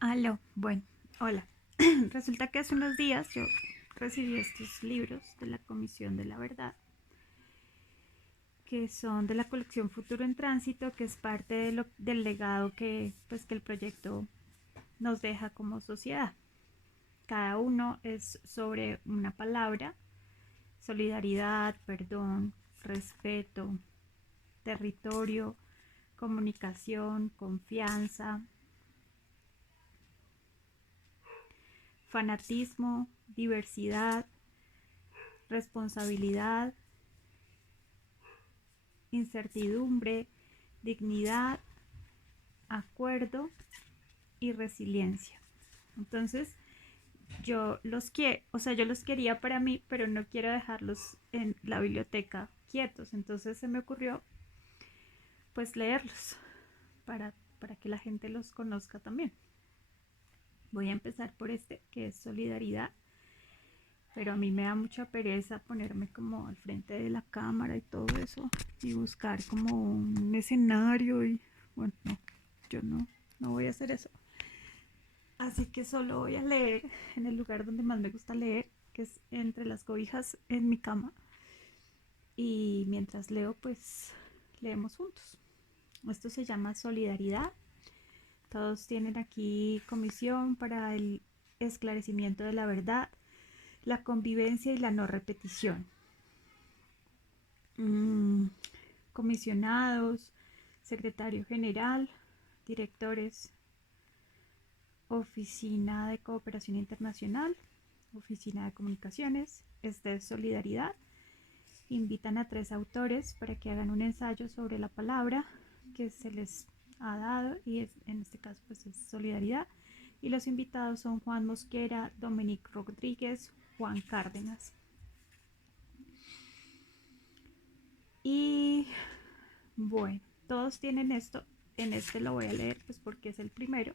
Aló, bueno, hola. Resulta que hace unos días yo recibí estos libros de la Comisión de la Verdad, que son de la colección Futuro en Tránsito, que es parte del legado que el proyecto nos deja como sociedad. Cada uno es sobre una palabra: solidaridad, perdón, respeto, territorio, comunicación, confianza, fanatismo, diversidad, responsabilidad, incertidumbre, dignidad, acuerdo y resiliencia. Entonces, yo los quería para mí, pero no quiero dejarlos en la biblioteca quietos. Entonces se me ocurrió pues leerlos para que la gente los conozca también. Voy a empezar por este, que es solidaridad, pero a mí me da mucha pereza ponerme como al frente de la cámara y todo eso y buscar como un escenario y bueno, no, yo no voy a hacer eso. Así que solo voy a leer en el lugar donde más me gusta leer, que es entre las cobijas en mi cama. Y mientras leo, pues leemos juntos. Esto se llama Solidaridad. Todos tienen aquí comisión para el esclarecimiento de la verdad, la convivencia y la no repetición. Mm, Comisionados, secretario general, directores: Oficina de Cooperación Internacional, Oficina de Comunicaciones, este es Solidaridad. Invitan a 3 autores para que hagan un ensayo sobre la palabra que se les ha dado, y en este caso pues es solidaridad. Y los invitados son Juan Mosquera, Dominic Rodríguez, Juan Cárdenas. Y bueno, todos tienen esto. En este lo voy a leer pues porque es el primero,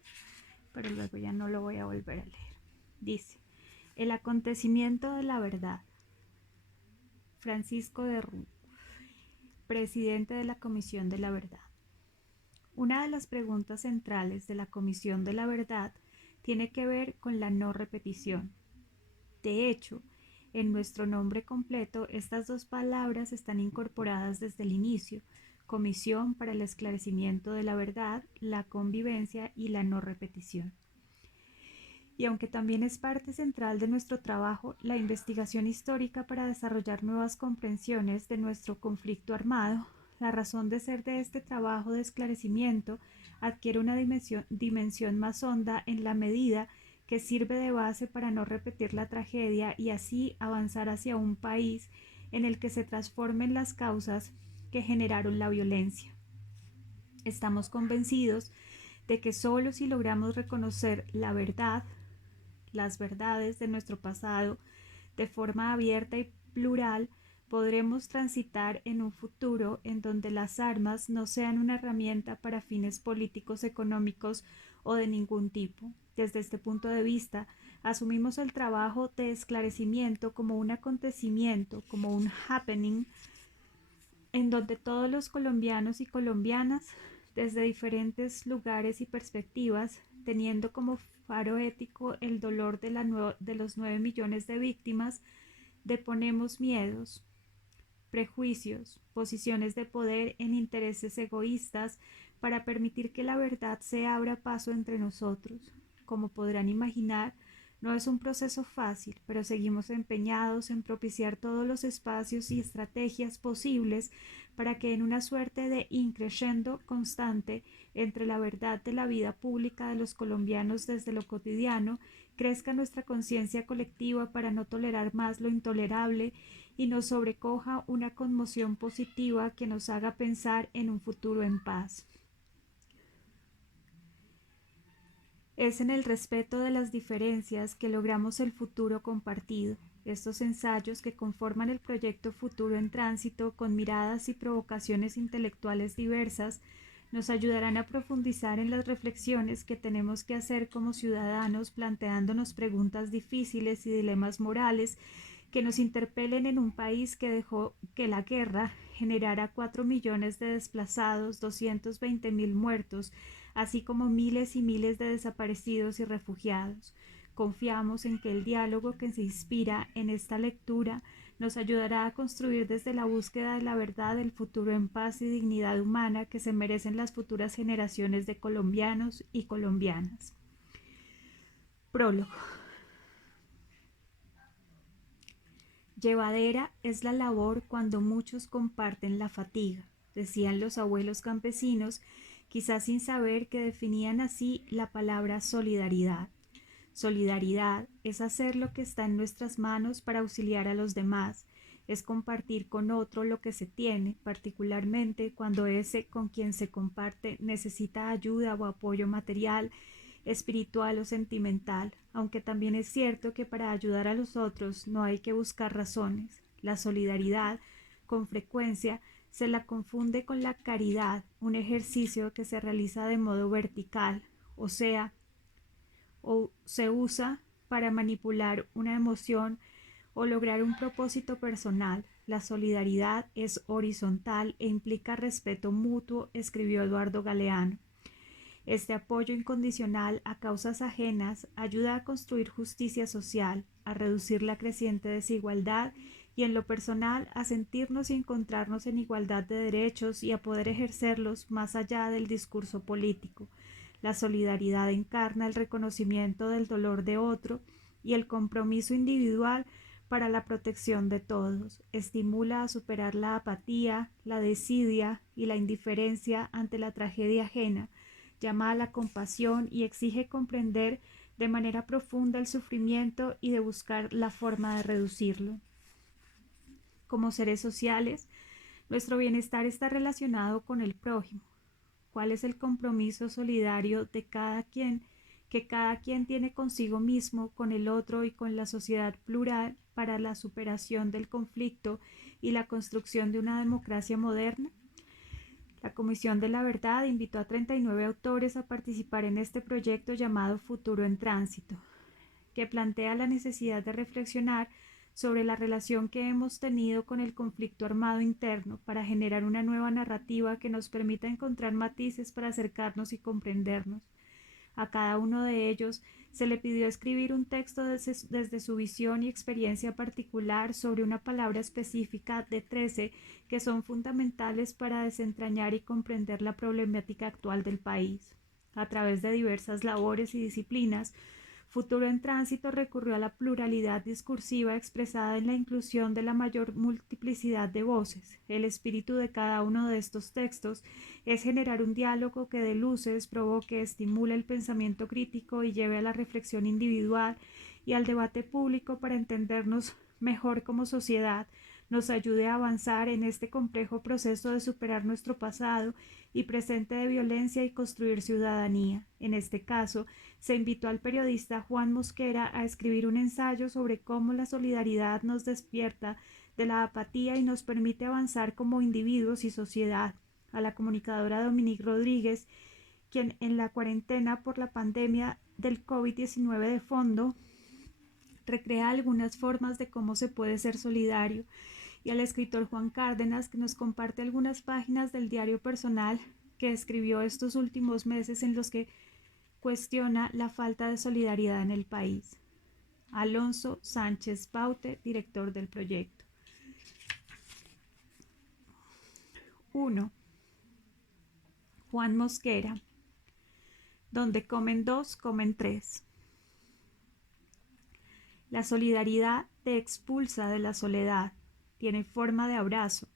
pero luego ya no lo voy a volver a leer. Dice: el acontecimiento de la verdad. Francisco de Rú, presidente de la Comisión de la Verdad. Una de las preguntas centrales de la Comisión de la Verdad tiene que ver con la no repetición. De hecho, en nuestro nombre completo estas dos palabras están incorporadas desde el inicio: Comisión para el Esclarecimiento de la Verdad, la Convivencia y la No Repetición. Y aunque también es parte central de nuestro trabajo, la investigación histórica para desarrollar nuevas comprensiones de nuestro conflicto armado, la razón de ser de este trabajo de esclarecimiento adquiere una dimensión más honda en la medida que sirve de base para no repetir la tragedia y así avanzar hacia un país en el que se transformen las causas que generaron la violencia. Estamos convencidos de que solo si logramos reconocer la verdad, las verdades de nuestro pasado de forma abierta y plural, podremos transitar en un futuro en donde las armas no sean una herramienta para fines políticos, económicos o de ningún tipo. Desde este punto de vista, asumimos el trabajo de esclarecimiento como un acontecimiento, como un happening, en donde todos los colombianos y colombianas, desde diferentes lugares y perspectivas, teniendo como faro ético el dolor de los 9 millones de víctimas, deponemos miedos, prejuicios, posiciones de poder en intereses egoístas para permitir que la verdad se abra paso entre nosotros. Como podrán imaginar, no es un proceso fácil, pero seguimos empeñados en propiciar todos los espacios y estrategias posibles para que en una suerte de increscendo constante entre la verdad de la vida pública de los colombianos desde lo cotidiano, crezca nuestra conciencia colectiva para no tolerar más lo intolerable y nos sobrecoja una conmoción positiva que nos haga pensar en un futuro en paz. Es en el respeto de las diferencias que logramos el futuro compartido. Estos ensayos que conforman el proyecto Futuro en Tránsito, con miradas y provocaciones intelectuales diversas, nos ayudarán a profundizar en las reflexiones que tenemos que hacer como ciudadanos, planteándonos preguntas difíciles y dilemas morales que nos interpelen en un país que dejó que la guerra generara 4 millones de desplazados, 220.000 muertos, así como miles y miles de desaparecidos y refugiados. Confiamos en que el diálogo que se inspira en esta lectura nos ayudará a construir desde la búsqueda de la verdad el futuro en paz y dignidad humana que se merecen las futuras generaciones de colombianos y colombianas. Prólogo. Llevadera es la labor cuando muchos comparten la fatiga, decían los abuelos campesinos, quizás sin saber que definían así la palabra solidaridad. Solidaridad es hacer lo que está en nuestras manos para auxiliar a los demás, es compartir con otro lo que se tiene, particularmente cuando ese con quien se comparte necesita ayuda o apoyo material, espiritual o sentimental, aunque también es cierto que para ayudar a los otros no hay que buscar razones. La solidaridad, con frecuencia, se la confunde con la caridad, un ejercicio que se realiza de modo vertical, o sea, o se usa para manipular una emoción o lograr un propósito personal. La solidaridad es horizontal e implica respeto mutuo, escribió Eduardo Galeano. Este apoyo incondicional a causas ajenas ayuda a construir justicia social, a reducir la creciente desigualdad y en lo personal a sentirnos y encontrarnos en igualdad de derechos y a poder ejercerlos más allá del discurso político. La solidaridad encarna el reconocimiento del dolor de otro y el compromiso individual para la protección de todos. Estimula a superar la apatía, la desidia y la indiferencia ante la tragedia ajena, llama a la compasión y exige comprender de manera profunda el sufrimiento y de buscar la forma de reducirlo. Como seres sociales, nuestro bienestar está relacionado con el prójimo. ¿Cuál es el compromiso solidario de que cada quien tiene consigo mismo, con el otro y con la sociedad plural para la superación del conflicto y la construcción de una democracia moderna? La Comisión de la Verdad invitó a 39 autores a participar en este proyecto llamado Futuro en Tránsito, que plantea la necesidad de reflexionar sobre la relación que hemos tenido con el conflicto armado interno para generar una nueva narrativa que nos permita encontrar matices para acercarnos y comprendernos. A cada uno de ellos se le pidió escribir un texto desde su visión y experiencia particular sobre una palabra específica de 13 que son fundamentales para desentrañar y comprender la problemática actual del país. A través de diversas labores y disciplinas, Futuro en Tránsito recurrió a la pluralidad discursiva expresada en la inclusión de la mayor multiplicidad de voces. El espíritu de cada uno de estos textos es generar un diálogo que dé luces, provoque, estimule el pensamiento crítico y lleve a la reflexión individual y al debate público para entendernos mejor como sociedad, nos ayude a avanzar en este complejo proceso de superar nuestro pasado y presente de violencia y construir ciudadanía. En este caso, se invitó al periodista Juan Mosquera a escribir un ensayo sobre cómo la solidaridad nos despierta de la apatía y nos permite avanzar como individuos y sociedad. A la comunicadora Dominique Rodríguez, quien en la cuarentena por la pandemia del COVID-19 de fondo recrea algunas formas de cómo se puede ser solidario, y al escritor Juan Cárdenas, que nos comparte algunas páginas del diario personal que escribió estos últimos meses en los que cuestiona la falta de solidaridad en el país. Alonso Sánchez Baute, director del proyecto. 1. Juan Mosquera. Donde comen dos, comen tres. La solidaridad te expulsa de la soledad. Tiene forma de abrazo,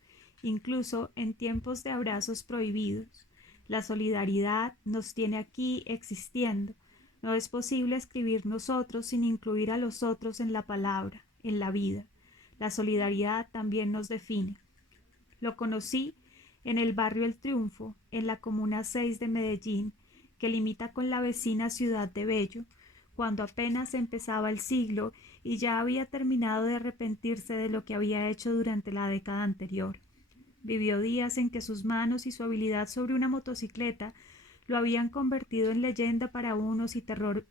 incluso en tiempos de abrazos prohibidos. La solidaridad nos tiene aquí existiendo. No es posible escribir nosotros sin incluir a los otros en la palabra, en la vida. La solidaridad también nos define. Lo conocí en el barrio El Triunfo, en la Comuna 6 de Medellín, que limita con la vecina ciudad de Bello, cuando apenas empezaba el siglo y ya había terminado de arrepentirse de lo que había hecho durante la década anterior. Vivió días en que sus manos y su habilidad sobre una motocicleta lo habían convertido en leyenda para unos y terror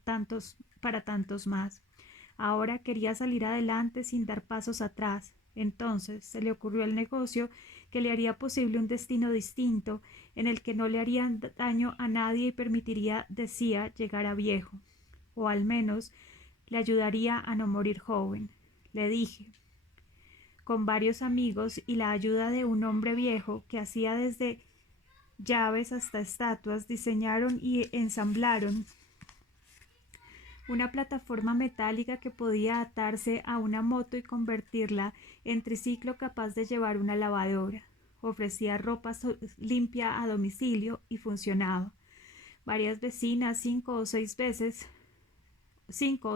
para tantos más. Ahora quería salir adelante sin dar pasos atrás. Entonces se le ocurrió el negocio que le haría posible un destino distinto, en el que no le harían daño a nadie y permitiría, decía, llegar a viejo, o al menos le ayudaría a no morir joven. Le dije, con varios amigos y la ayuda de un hombre viejo que hacía desde llaves hasta estatuas, diseñaron y ensamblaron una plataforma metálica que podía atarse a una moto y convertirla en triciclo capaz de llevar una lavadora. Ofrecía ropa limpia a domicilio y funcionaba. Varias vecinas, 5 o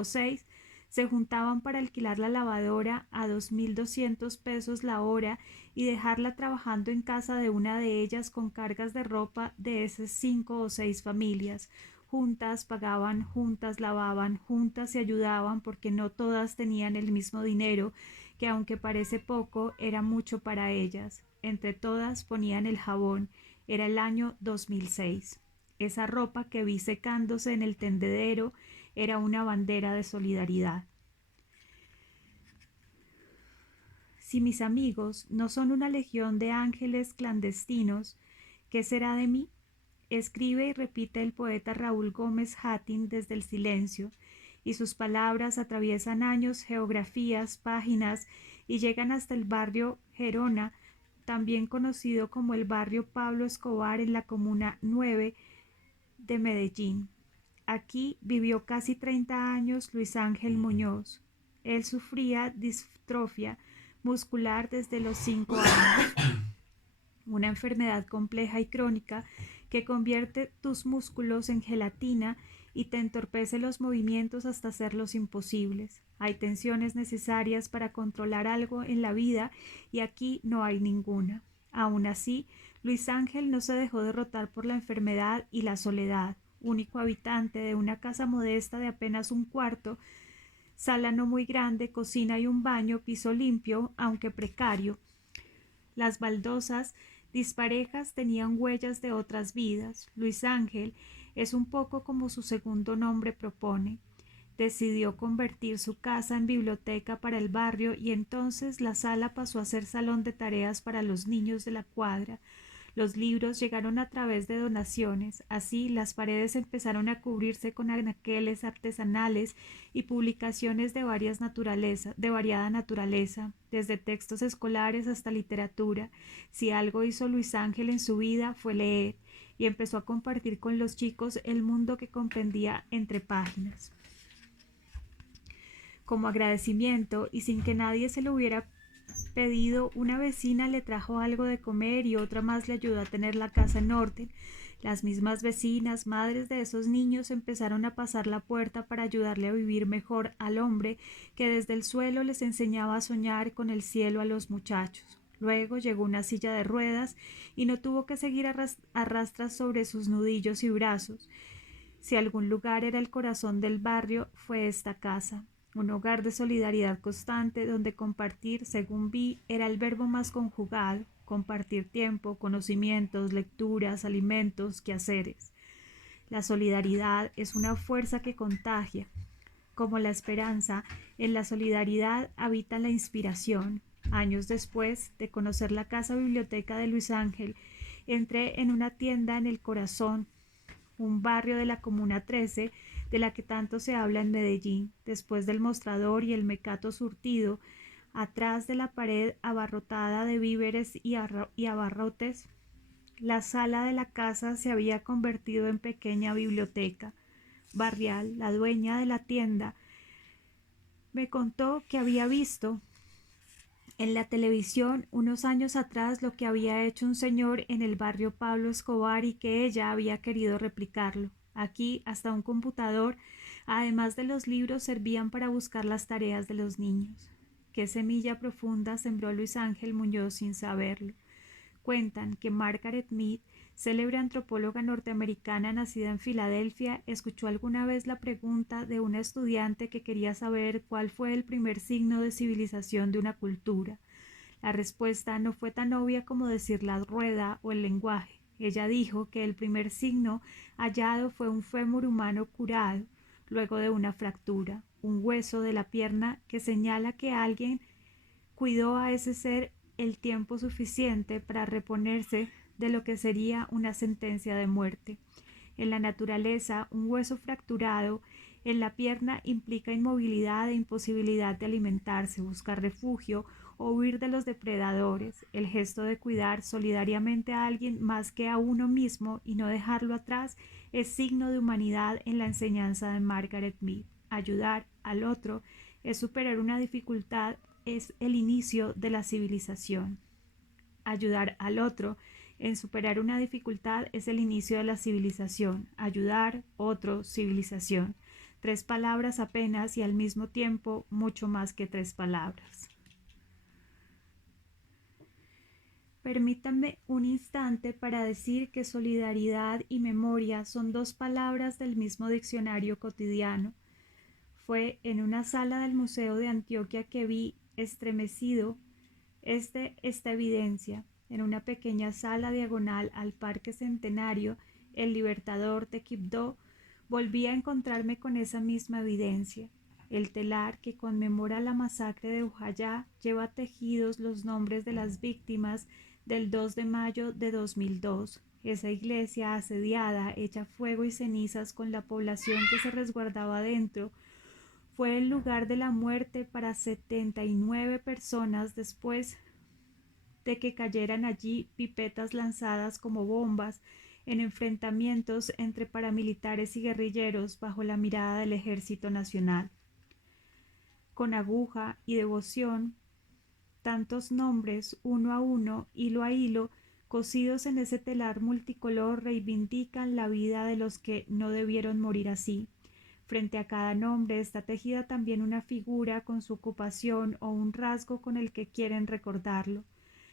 6, se juntaban para alquilar la lavadora a 2.200 pesos la hora y dejarla trabajando en casa de una de ellas con cargas de ropa de esas 5 o 6 familias. Juntas pagaban, juntas lavaban, juntas se ayudaban porque no todas tenían el mismo dinero, que aunque parece poco, era mucho para ellas. Entre todas ponían el jabón. Era el año 2006. Esa ropa que vi secándose en el tendedero era una bandera de solidaridad. Si mis amigos no son una legión de ángeles clandestinos, ¿qué será de mí? Escribe y repite el poeta Raúl Gómez Hattin desde el silencio, y sus palabras atraviesan años, geografías, páginas y llegan hasta el barrio Gerona, también conocido como el barrio Pablo Escobar en la Comuna 9 de Medellín. Aquí vivió casi 30 años Luis Ángel Muñoz. Él sufría distrofia muscular desde los 5 años, una enfermedad compleja y crónica que convierte tus músculos en gelatina y te entorpece los movimientos hasta hacerlos imposibles. Hay tensiones necesarias para controlar algo en la vida y aquí no hay ninguna. Aún así, Luis Ángel no se dejó derrotar por la enfermedad y la soledad. Único habitante de una casa modesta de apenas un cuarto, sala no muy grande, cocina y un baño, piso limpio, aunque precario. Las baldosas disparejas tenían huellas de otras vidas. Luis Ángel es un poco como su segundo nombre propone. Decidió convertir su casa en biblioteca para el barrio y entonces la sala pasó a ser salón de tareas para los niños de la cuadra. Los libros llegaron a través de donaciones. Así las paredes empezaron a cubrirse con anaqueles artesanales y publicaciones de variada naturaleza, desde textos escolares hasta literatura. Si algo hizo Luis Ángel en su vida fue leer, y empezó a compartir con los chicos el mundo que comprendía entre páginas. Como agradecimiento, y sin que nadie se lo hubiera pedido, una vecina le trajo algo de comer y otra más le ayudó a tener la casa en orden. Las mismas vecinas, madres de esos niños, empezaron a pasar la puerta para ayudarle a vivir mejor al hombre que desde el suelo les enseñaba a soñar con el cielo a los muchachos. Luego llegó una silla de ruedas y no tuvo que seguir a rastras sobre sus nudillos y brazos. Si algún lugar era el corazón del barrio, fue esta casa. Un hogar de solidaridad constante donde compartir, según vi, era el verbo más conjugado, compartir tiempo, conocimientos, lecturas, alimentos, quehaceres. La solidaridad es una fuerza que contagia. Como la esperanza, en la solidaridad habita la inspiración. Años después de conocer la casa biblioteca de Luis Ángel, entré en una tienda en el Corazón, un barrio de la Comuna 13, de la que tanto se habla en Medellín. Después del mostrador y el mecato surtido, atrás de la pared abarrotada de víveres y abarrotes, la sala de la casa se había convertido en pequeña biblioteca. Barrial, la dueña de la tienda, me contó que había visto en la televisión unos años atrás lo que había hecho un señor en el barrio Pablo Escobar y que ella había querido replicarlo. Aquí hasta un computador, además de los libros, servían para buscar las tareas de los niños. Qué semilla profunda sembró Luis Ángel Muñoz sin saberlo. Cuentan que Margaret Mead, célebre antropóloga norteamericana nacida en Filadelfia, escuchó alguna vez la pregunta de una estudiante que quería saber cuál fue el primer signo de civilización de una cultura. La respuesta no fue tan obvia como decir la rueda o el lenguaje. Ella dijo que el primer signo hallado fue un fémur humano curado, luego de una fractura, un hueso de la pierna que señala que alguien cuidó a ese ser el tiempo suficiente para reponerse de lo que sería una sentencia de muerte. En la naturaleza, un hueso fracturado en la pierna implica inmovilidad e imposibilidad de alimentarse, buscar refugio o huir de los depredadores. El gesto de cuidar solidariamente a alguien más que a uno mismo y no dejarlo atrás es signo de humanidad en la enseñanza de Margaret Mead. Ayudar al otro es superar una dificultad, es el inicio de la civilización. Ayudar al otro en superar una dificultad es el inicio de la civilización. Ayudar, otro, civilización. 3 palabras apenas y al mismo tiempo mucho más que 3 palabras. Permítanme un instante para decir que solidaridad y memoria son 2 palabras del mismo diccionario cotidiano. Fue en una sala del Museo de Antioquia que vi, estremecido, esta evidencia. En una pequeña sala diagonal al Parque Centenario, el Libertador de Quibdó, volví a encontrarme con esa misma evidencia. El telar que conmemora la masacre de Ujayá lleva tejidos los nombres de las víctimas del 2 de mayo de 2002. Esa iglesia asediada, hecha fuego y cenizas con la población que se resguardaba dentro, fue el lugar de la muerte para 79 personas después de que cayeran allí pipetas lanzadas como bombas en enfrentamientos entre paramilitares y guerrilleros bajo la mirada del Ejército Nacional. Con aguja y devoción, tantos nombres, uno a uno, hilo a hilo, cosidos en ese telar multicolor, reivindican la vida de los que no debieron morir así. Frente a cada nombre está tejida también una figura con su ocupación o un rasgo con el que quieren recordarlo.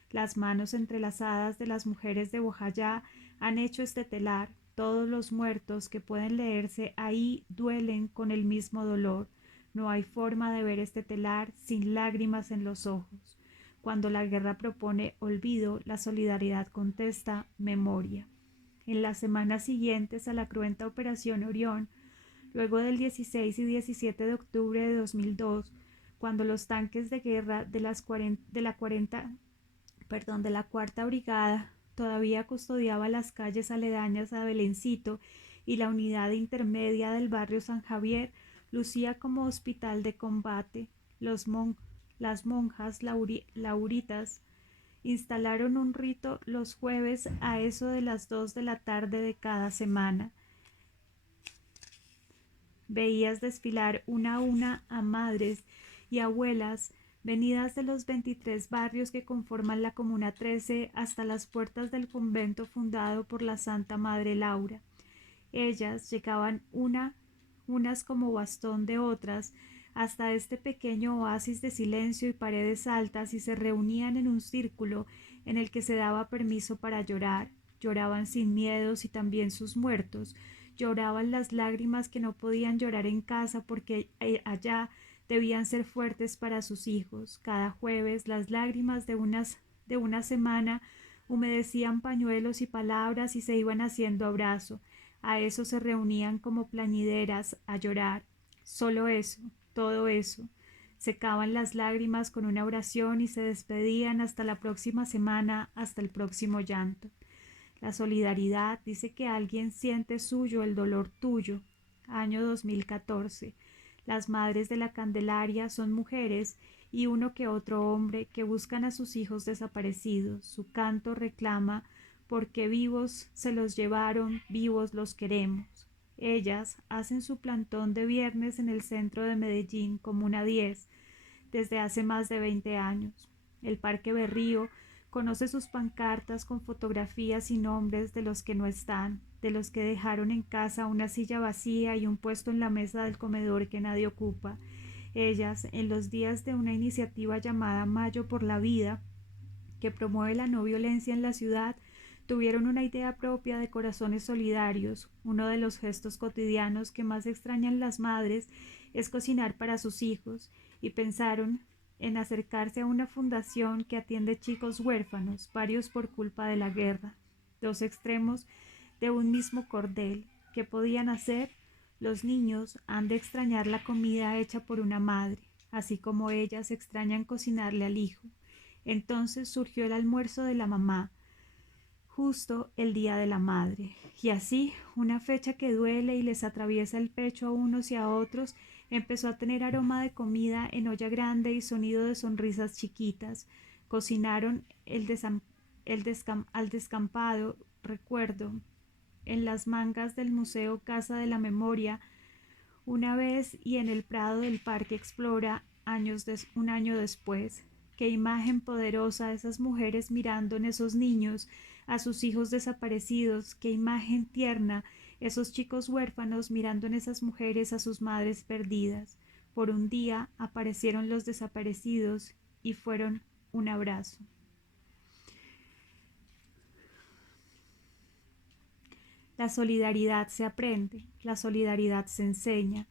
Las manos entrelazadas de las mujeres de Bojayá han hecho este telar. Todos los muertos que pueden leerse ahí duelen con el mismo dolor. No hay forma de ver este telar sin lágrimas en los ojos. Cuando la guerra propone olvido, la solidaridad contesta memoria. En las semanas siguientes a la cruenta Operación Orión, luego del 16 y 17 de octubre de 2002, cuando los tanques de guerra de la Cuarta Brigada todavía custodiaba las calles aledañas a Belencito y la unidad intermedia del barrio San Javier lucía como hospital de combate. Las monjas lauritas instalaron un rito los jueves a eso de las 2 de la tarde de cada semana. Veías desfilar una a una a madres y abuelas venidas de los 23 barrios que conforman la Comuna 13 hasta las puertas del convento fundado por la Santa Madre Laura. Ellas llegaban unas como bastón de otras, hasta este pequeño oasis de silencio y paredes altas y se reunían en un círculo en el que se daba permiso para llorar. Lloraban sin miedos y también sus muertos. Lloraban las lágrimas que no podían llorar en casa porque allá debían ser fuertes para sus hijos. Cada jueves las lágrimas de una semana humedecían pañuelos y palabras y se iban haciendo abrazo. A eso se reunían como plañideras a llorar. Solo eso, todo eso. Secaban las lágrimas con una oración y se despedían hasta la próxima semana, hasta el próximo llanto. La solidaridad dice que alguien siente suyo el dolor tuyo. Año 2014. Las madres de la Candelaria son mujeres y uno que otro hombre que buscan a sus hijos desaparecidos. Su canto reclama porque vivos se los llevaron, vivos los queremos. Ellas hacen su plantón de viernes en el centro de Medellín, Comuna 10, desde hace más de 20 años. El Parque Berrío conoce sus pancartas con fotografías y nombres de los que no están, de los que dejaron en casa una silla vacía y un puesto en la mesa del comedor que nadie ocupa. Ellas, en los días de una iniciativa llamada Mayo por la Vida, que promueve la no violencia en la ciudad, tuvieron una idea propia de corazones solidarios. Uno de los gestos cotidianos que más extrañan las madres es cocinar para sus hijos, y pensaron en acercarse a una fundación que atiende chicos huérfanos, varios por culpa de la guerra. 2 extremos de un mismo cordel. ¿Qué podían hacer? Los niños han de extrañar la comida hecha por una madre, así como ellas extrañan cocinarle al hijo. Entonces surgió el almuerzo de la mamá, justo el día de la madre. Y así, una fecha que duele y les atraviesa el pecho a unos y a otros, empezó a tener aroma de comida en olla grande y sonido de sonrisas chiquitas. Cocinaron al descampado, recuerdo, en las mangas del Museo Casa de la Memoria, una vez y en el Prado del Parque Explora un año después. Qué imagen poderosa esas mujeres mirando en esos niños a sus hijos desaparecidos, qué imagen tierna esos chicos huérfanos mirando en esas mujeres a sus madres perdidas. Por un día aparecieron los desaparecidos y fueron un abrazo. La solidaridad se aprende, la solidaridad se enseña.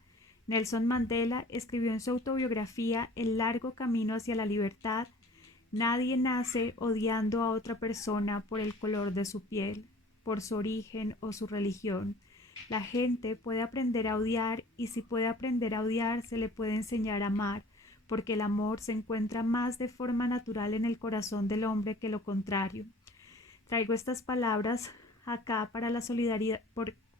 Nelson Mandela escribió en su autobiografía El largo camino hacia la libertad: nadie nace odiando a otra persona por el color de su piel, por su origen o su religión. La gente puede aprender a odiar, y si puede aprender a odiar, se le puede enseñar a amar, porque el amor se encuentra más de forma natural en el corazón del hombre que lo contrario. Traigo estas palabras acá para la solidaridad,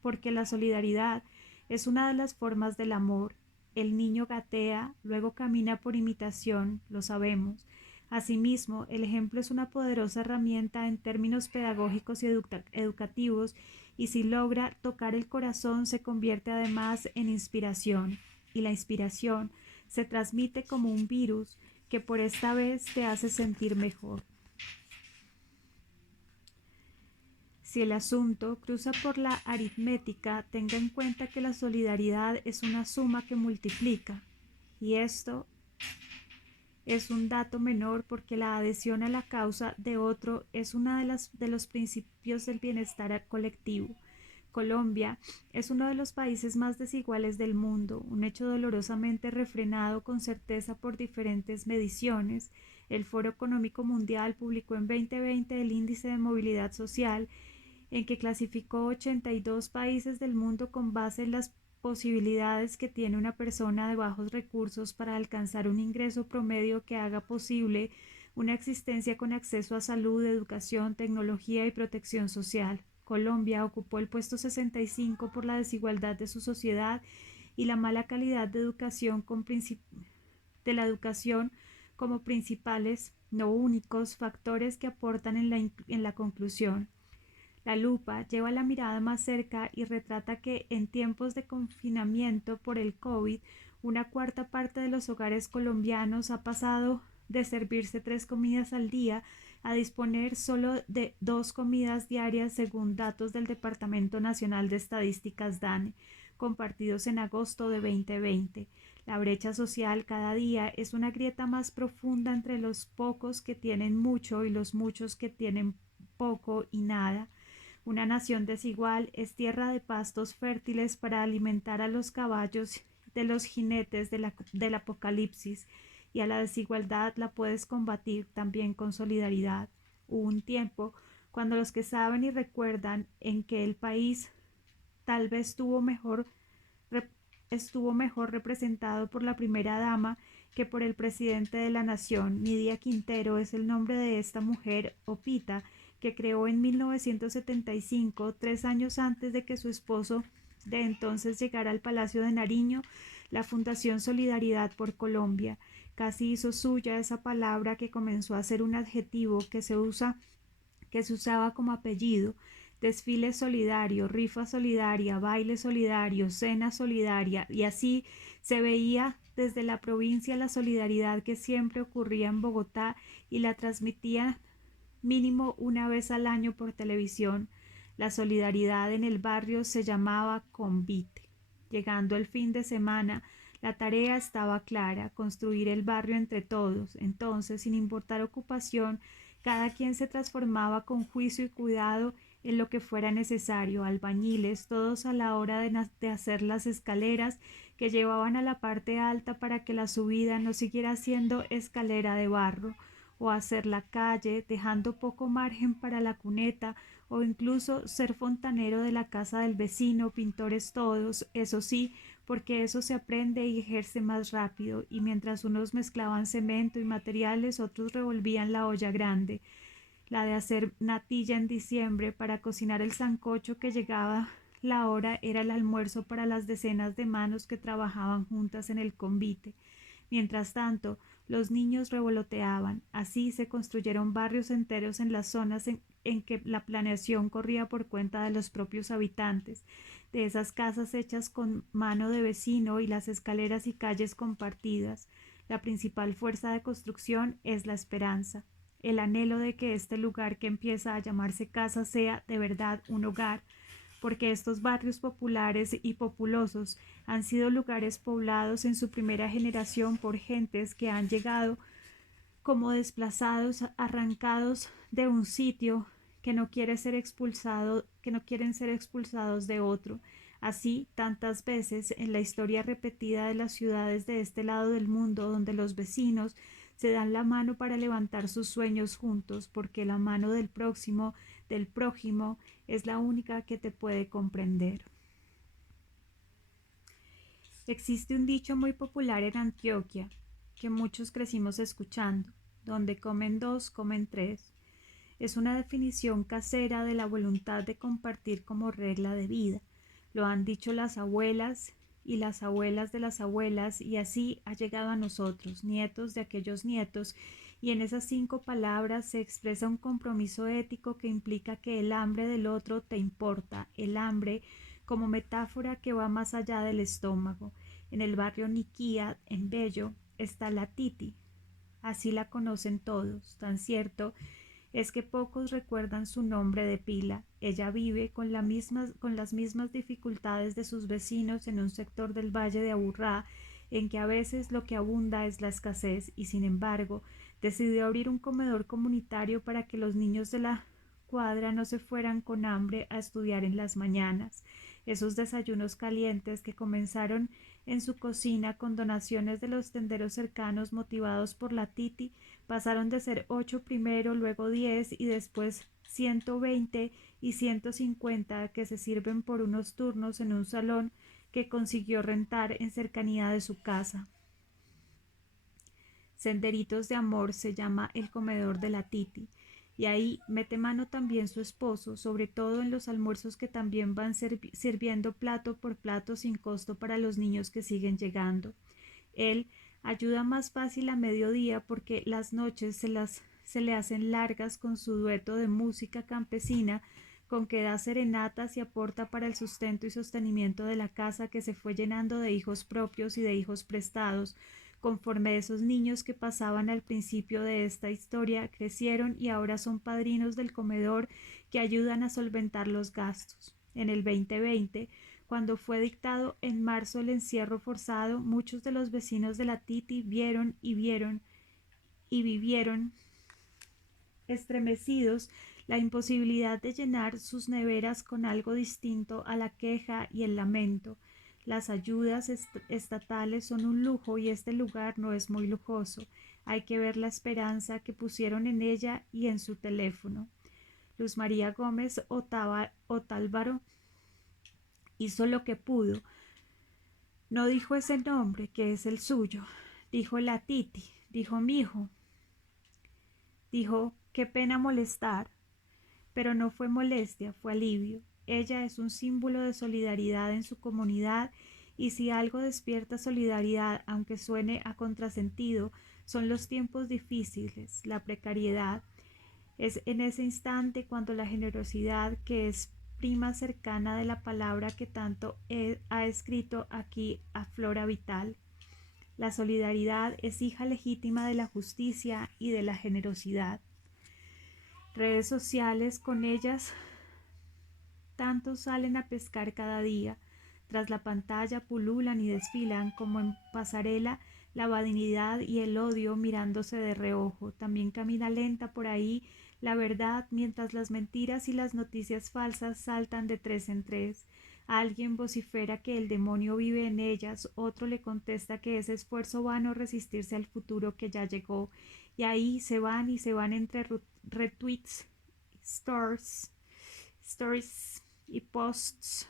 porque la solidaridad es una de las formas del amor. El niño gatea, luego camina por imitación, lo sabemos. Asimismo, el ejemplo es una poderosa herramienta en términos pedagógicos y educativos, y si logra tocar el corazón se convierte además en inspiración, y la inspiración se transmite como un virus que por esta vez te hace sentir mejor. Si el asunto cruza por la aritmética, tenga en cuenta que la solidaridad es una suma que multiplica, y esto es un dato menor porque la adhesión a la causa de otro es uno de los principios del bienestar colectivo. Colombia es uno de los países más desiguales del mundo, un hecho dolorosamente refrenado con certeza por diferentes mediciones. El Foro Económico Mundial publicó en 2020 el Índice de Movilidad Social, en que clasificó 82 países del mundo con base en las posibilidades que tiene una persona de bajos recursos para alcanzar un ingreso promedio que haga posible una existencia con acceso a salud, educación, tecnología y protección social. Colombia ocupó el puesto 65 por la desigualdad de su sociedad y la mala calidad de la educación como principales, no únicos, factores que aportan en la conclusión. La lupa lleva la mirada más cerca y retrata que en tiempos de confinamiento por el COVID, una cuarta parte de los hogares colombianos ha pasado de servirse 3 comidas al día a disponer solo de 2 comidas diarias, según datos del Departamento Nacional de Estadísticas DANE, compartidos en agosto de 2020. La brecha social cada día es una grieta más profunda entre los pocos que tienen mucho y los muchos que tienen poco y nada. Una nación desigual es tierra de pastos fértiles para alimentar a los caballos de los jinetes del apocalipsis, y a la desigualdad la puedes combatir también con solidaridad. Hubo un tiempo cuando los que saben y recuerdan en que el país tal vez estuvo mejor representado por la primera dama que por el presidente de la nación. Nidia Quintero es el nombre de esta mujer, Opita, que creó en 1975, 3 años antes de que su esposo de entonces llegara al Palacio de Nariño, la Fundación Solidaridad por Colombia. Casi hizo suya esa palabra que comenzó a ser un adjetivo que se usaba como apellido. Desfile solidario, rifa solidaria, baile solidario, cena solidaria, y así se veía desde la provincia la solidaridad que siempre ocurría en Bogotá y la transmitía mínimo una vez al año por televisión. La solidaridad en el barrio se llamaba convite. Llegando el fin de semana, la tarea estaba clara: construir el barrio entre todos. Entonces, sin importar ocupación, cada quien se transformaba con juicio y cuidado en lo que fuera necesario. Albañiles, todos a la hora de hacer las escaleras que llevaban a la parte alta para que la subida no siguiera siendo escalera de barro, o hacer la calle, dejando poco margen para la cuneta, o incluso ser fontanero de la casa del vecino, pintores todos, eso sí, porque eso se aprende y ejerce más rápido, y mientras unos mezclaban cemento y materiales, otros revolvían la olla grande, la de hacer natilla en diciembre para cocinar el sancocho que llegaba la hora era el almuerzo para las decenas de manos que trabajaban juntas en el convite. Mientras tanto, los niños revoloteaban. Así se construyeron barrios enteros en las zonas en que la planeación corría por cuenta de los propios habitantes, de esas casas hechas con mano de vecino y las escaleras y calles compartidas. La principal fuerza de construcción es la esperanza, el anhelo de que este lugar que empieza a llamarse casa sea de verdad un hogar, porque estos barrios populares y populosos han sido lugares poblados en su primera generación por gentes que han llegado como desplazados, arrancados de un sitio que no quiere ser expulsado, que no quieren ser expulsados de otro. Así, tantas veces en la historia repetida de las ciudades de este lado del mundo, donde los vecinos se dan la mano para levantar sus sueños juntos, porque la mano del prójimo, es la única que te puede comprender. Existe un dicho muy popular en Antioquia, que muchos crecimos escuchando: donde comen dos, comen tres. Es una definición casera de la voluntad de compartir como regla de vida. Lo han dicho las abuelas y las abuelas de las abuelas, y así ha llegado a nosotros, nietos de aquellos nietos, y en esas 5 palabras se expresa un compromiso ético que implica que el hambre del otro te importa, el hambre como metáfora que va más allá del estómago. En el barrio Niquía, en Bello, está la Titi. Así la conocen todos, tan cierto es que pocos recuerdan su nombre de pila. Ella vive con las mismas dificultades de sus vecinos en un sector del valle de Aburrá, en que a veces lo que abunda es la escasez, y sin embargo decidió abrir un comedor comunitario para que los niños de la cuadra no se fueran con hambre a estudiar en las mañanas. Esos desayunos calientes que comenzaron en su cocina con donaciones de los tenderos cercanos motivados por la Titi pasaron de ser 8 primero, luego 10 y después 120 y 150 que se sirven por unos turnos en un salón que consiguió rentar en cercanía de su casa. Senderitos de Amor se llama el comedor de la Titi, y ahí mete mano también su esposo, sobre todo en los almuerzos que también van sirviendo plato por plato sin costo para los niños que siguen llegando. Él ayuda más fácil a mediodía porque las noches se le hacen largas con su dueto de música campesina, con que da serenatas y aporta para el sustento y sostenimiento de la casa, que se fue llenando de hijos propios y de hijos prestados, conforme esos niños que pasaban al principio de esta historia crecieron y ahora son padrinos del comedor que ayudan a solventar los gastos. En el 2020, cuando fue dictado en marzo el encierro forzado, muchos de los vecinos de la Titi vieron y vivieron estremecidos la imposibilidad de llenar sus neveras con algo distinto a la queja y el lamento. Las ayudas estatales son un lujo y este lugar no es muy lujoso. Hay que ver la esperanza que pusieron en ella y en su teléfono. Luz María Gómez Otálvaro hizo lo que pudo. No dijo ese nombre, que es el suyo. Dijo la Titi, dijo mi hijo. Dijo, qué pena molestar. Pero no fue molestia, fue alivio. Ella es un símbolo de solidaridad en su comunidad, y si algo despierta solidaridad, aunque suene a contrasentido, son los tiempos difíciles, la precariedad. Es en ese instante cuando la generosidad, que es prima cercana de la palabra que tanto ha escrito aquí, aflora vital. La solidaridad es hija legítima de la justicia y de la generosidad. Redes sociales, con ellas tantos salen a pescar cada día. Tras la pantalla pululan y desfilan como en pasarela la vanidad y el odio mirándose de reojo. También camina lenta por ahí la verdad, mientras las mentiras y las noticias falsas saltan de 3 en 3. Alguien vocifera que el demonio vive en ellas, otro le contesta que es esfuerzo vano resistirse al futuro que ya llegó, y ahí se van y se van entre retweets, stories y posts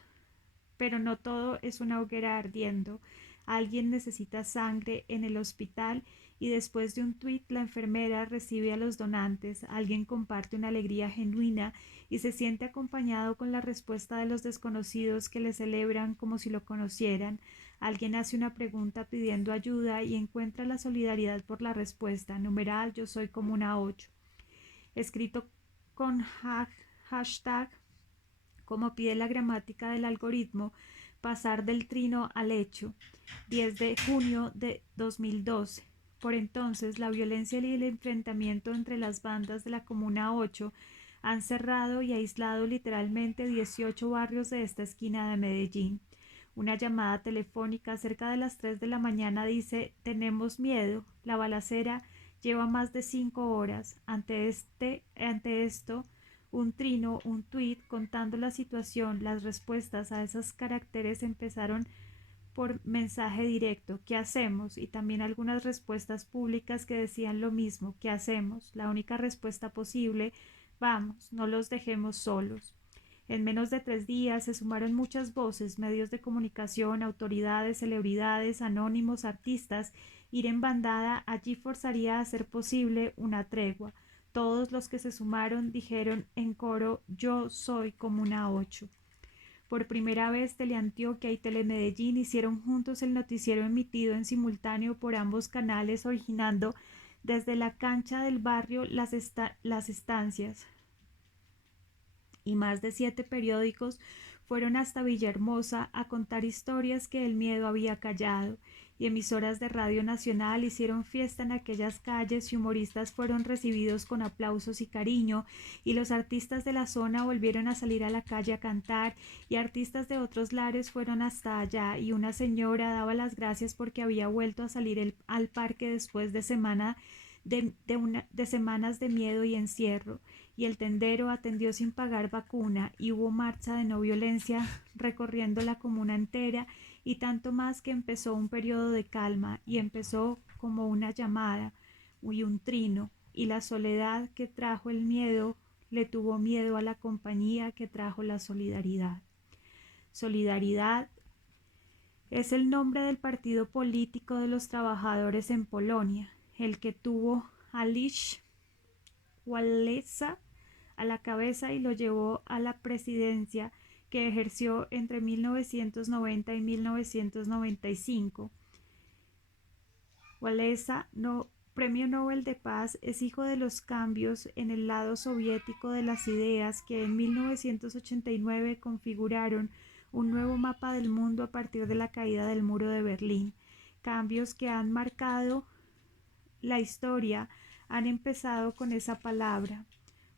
Pero no todo es una hoguera ardiendo. Alguien necesita sangre en el hospital y después de un tuit la enfermera recibe a los donantes. Alguien comparte una alegría genuina y se siente acompañado con la respuesta de los desconocidos que le celebran como si lo conocieran. Alguien hace una pregunta pidiendo ayuda y encuentra la solidaridad por la respuesta. Numeral yo soy como una 8. Escrito con hashtag como pide la gramática del algoritmo, pasar del trino al hecho. 10 de junio de 2012. Por entonces, la violencia y el enfrentamiento entre las bandas de la Comuna 8 han cerrado y aislado literalmente 18 barrios de esta esquina de Medellín. Una llamada telefónica cerca de las 3 de la mañana dice: tenemos miedo, la balacera lleva más de 5 horas. Ante esto, un trino, un tuit contando la situación. Las respuestas a esos caracteres empezaron por mensaje directo: ¿qué hacemos? Y también algunas respuestas públicas que decían lo mismo: ¿qué hacemos? La única respuesta posible: vamos, no los dejemos solos. En menos de 3 días se sumaron muchas voces, medios de comunicación, autoridades, celebridades, anónimos, artistas. Ir en bandada allí forzaría a hacer posible una tregua. Todos los que se sumaron dijeron en coro: yo soy Comuna 8. Por primera vez, Teleantioquia y Telemedellín hicieron juntos el noticiero emitido en simultáneo por ambos canales, originando desde la cancha del barrio las estancias. Y más de 7 periódicos fueron hasta Villahermosa a contar historias que el miedo había callado, y emisoras de Radio Nacional hicieron fiesta en aquellas calles y humoristas fueron recibidos con aplausos y cariño, y los artistas de la zona volvieron a salir a la calle a cantar, y artistas de otros lares fueron hasta allá, y una señora daba las gracias porque había vuelto a salir al parque después de semanas de miedo y encierro, y el tendero atendió sin pagar vacuna, y hubo marcha de no violencia recorriendo la comuna entera, y tanto más que empezó un periodo de calma, y empezó como una llamada y un trino, y la soledad que trajo el miedo le tuvo miedo a la compañía que trajo la solidaridad. Solidaridad es el nombre del partido político de los trabajadores en Polonia, el que tuvo a Lech Wałęsa a la cabeza y lo llevó a la presidencia, que ejerció entre 1990 y 1995. Wałęsa, Premio Nobel de Paz, es hijo de los cambios en el lado soviético de las ideas que en 1989 configuraron un nuevo mapa del mundo a partir de la caída del muro de Berlín. Cambios que han marcado la historia han empezado con esa palabra,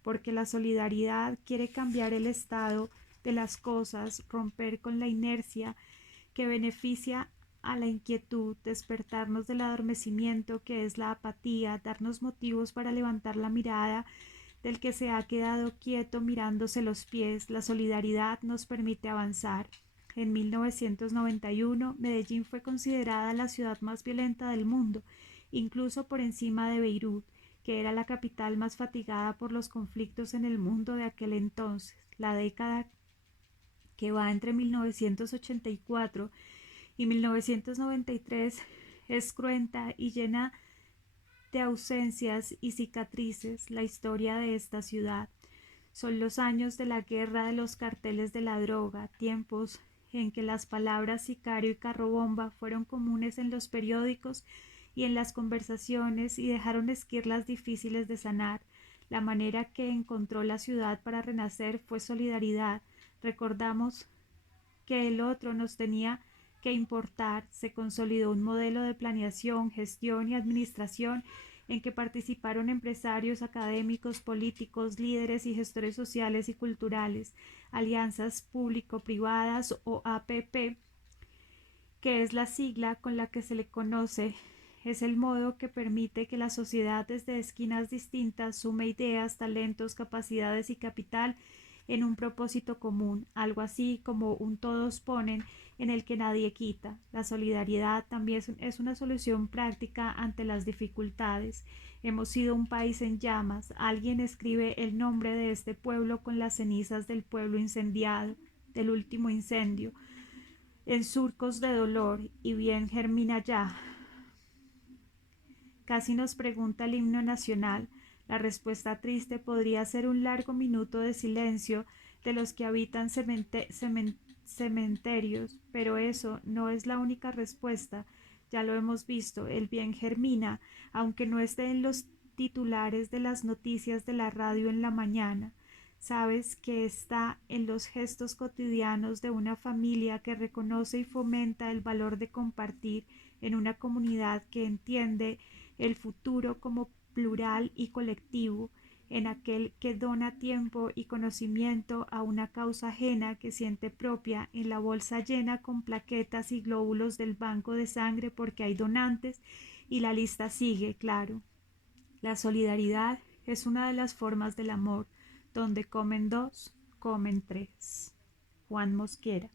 porque la solidaridad quiere cambiar el estado de las cosas, romper con la inercia que beneficia a la inquietud, despertarnos del adormecimiento que es la apatía, darnos motivos para levantar la mirada del que se ha quedado quieto mirándose los pies. La solidaridad nos permite avanzar. En 1991, Medellín fue considerada la ciudad más violenta del mundo, incluso por encima de Beirut, que era la capital más fatigada por los conflictos en el mundo de aquel entonces. La década que va entre 1984 y 1993 es cruenta y llena de ausencias y cicatrices. La historia de esta ciudad son los años de la guerra de los carteles de la droga, tiempos en que las palabras sicario y carrobomba fueron comunes en los periódicos y en las conversaciones y dejaron esquirlas difíciles de sanar. La manera que encontró la ciudad para renacer fue solidaridad. Recordamos que el otro nos tenía que importar. Se consolidó un modelo de planeación, gestión y administración en que participaron empresarios, académicos, políticos, líderes y gestores sociales y culturales, alianzas público-privadas o APP, que es la sigla con la que se le conoce. Es el modo que permite que la sociedad desde esquinas distintas sume ideas, talentos, capacidades y capital en un propósito común, algo así como un todos ponen en el que nadie quita. La solidaridad también es una solución práctica ante las dificultades. Hemos sido un país en llamas. Alguien escribe el nombre de este pueblo con las cenizas del pueblo incendiado, del último incendio. en surcos de dolor y bien germina ya. Casi nos pregunta el himno nacional. La respuesta triste podría ser un largo minuto de silencio de los que habitan cementerios, pero eso no es la única respuesta. Ya lo hemos visto, el bien germina, aunque no esté en los titulares de las noticias de la radio en la mañana. Sabes que está en los gestos cotidianos de una familia que reconoce y fomenta el valor de compartir en una comunidad que entiende el futuro como plural y colectivo, en aquel que dona tiempo y conocimiento a una causa ajena que siente propia, en la bolsa llena con plaquetas y glóbulos del banco de sangre porque hay donantes, y la lista sigue, claro. La solidaridad es una de las formas del amor, donde comen dos, comen tres. Juan Mosquera.